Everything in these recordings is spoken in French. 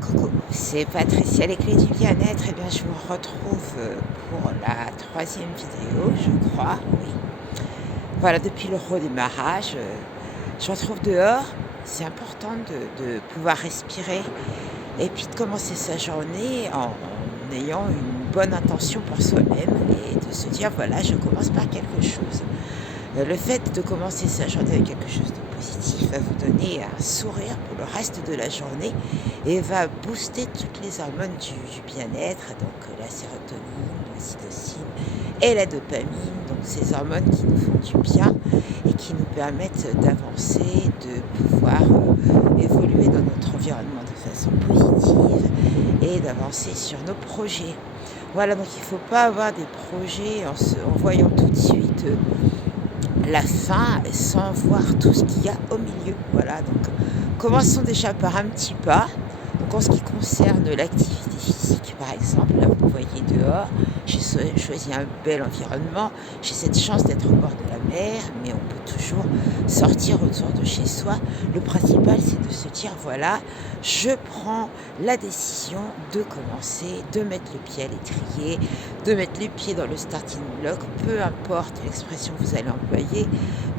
Coucou, c'est Patricia, les clés du bien-être. Eh bien, je vous retrouve pour la troisième vidéo, je crois, oui. Voilà, depuis le redémarrage, je me retrouve dehors. C'est important de pouvoir respirer et puis de commencer sa journée en ayant une bonne intention pour soi-même et de se dire, voilà, je commence par quelque chose. Le fait de commencer sa journée avec quelque chose de positif va vous donner un sourire pour le reste de la journée et va booster toutes les hormones du bien-être, donc la sérotonine, l'ocytocine et la dopamine, donc ces hormones qui nous font du bien et qui nous permettent d'avancer, de pouvoir évoluer dans notre environnement de façon positive et d'avancer sur nos projets. Voilà, donc il ne faut pas avoir des projets en voyant tout de suite la fin sans voir tout ce qu'il y a au milieu. Voilà, donc commençons déjà par un petit pas. Donc en ce qui concerne l'activité physique, par exemple, là vous me voyez dehors, j'ai choisi un bel environnement, j'ai cette chance d'être au bord de la mer, mais on peut toujours sortir autour de chez soi. Le principal, c'est de se dire, voilà, je prends la décision de commencer, de mettre le pied à l'étrier, de mettre les pieds dans le starting block, peu importe l'expression que vous allez employer,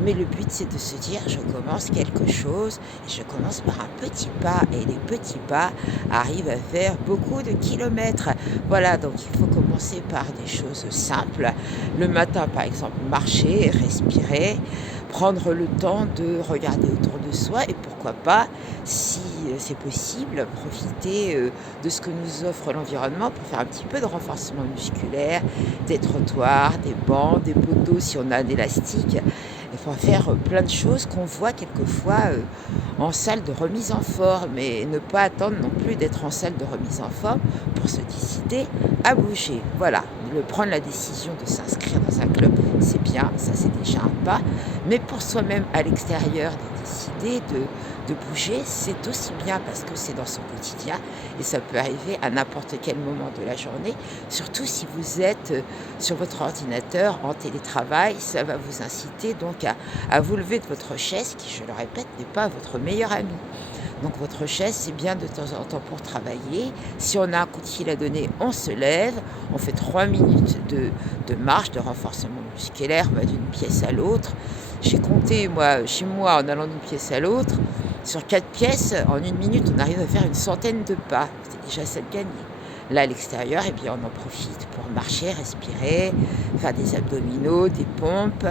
mais le but c'est de se dire, je commence quelque chose, et je commence par un petit pas, et les petits pas arrivent à faire beaucoup de kilomètres. Voilà, donc il faut commencer par des choses simples. Le matin, par exemple, marcher, respirer, prendre le temps de regarder autour de soi et pourquoi pas, si c'est possible, profiter de ce que nous offre l'environnement pour faire un petit peu de renforcement musculaire, des trottoirs, des bancs, des poteaux si on a un élastique. Il faut faire plein de choses qu'on voit quelquefois en salle de remise en forme et ne pas attendre non plus d'être en salle de remise en forme pour se décider à bouger. Voilà, prendre la décision de s'inscrire dans un club, c'est bien, ça c'est déjà un pas, mais pour soi-même à l'extérieur, de décider de bouger, c'est aussi bien parce que c'est dans son quotidien et ça peut arriver à n'importe quel moment de la journée, surtout si vous êtes sur votre ordinateur en télétravail, ça va vous inciter donc à vous lever de votre chaise qui, je le répète, n'est pas votre meilleur ami. Donc votre chaise, c'est bien de temps en temps pour travailler. Si on a un coup de fil à donner, on se lève, on fait 3 minutes de marche, de renforcement musculaire, on va d'une pièce à l'autre. J'ai compté, moi, chez moi, en allant d'une pièce à l'autre, sur 4 pièces, en 1 minute, on arrive à faire une centaine de pas. C'est déjà ça de gagné. Là, à l'extérieur, eh bien, on en profite pour marcher, respirer, faire des abdominaux, des pompes.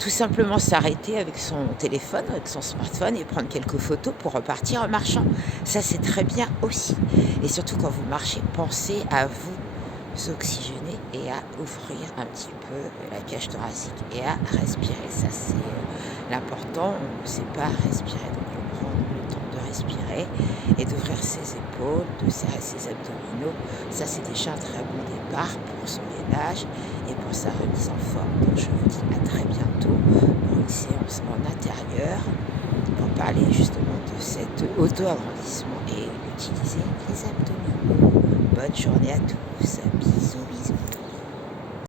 Tout simplement s'arrêter avec son téléphone, avec son smartphone et prendre quelques photos pour repartir en marchant. Ça, c'est très bien aussi. Et surtout, quand vous marchez, pensez à vous oxygéner et à ouvrir un petit peu la cage thoracique et à respirer. Ça, c'est l'important. On ne sait pas respirer, donc on prend le temps de respirer et d'ouvrir ses épaules, de serrer ses abdominaux. Ça, c'est déjà un très bon départ pour son gainage et pour sa remise en forme. Donc, je vous dis à très bientôt pour une séance en intérieur pour parler justement de cet auto-agrandissement et utiliser les abdominaux. Bonne journée à tous. Bisous, bisous.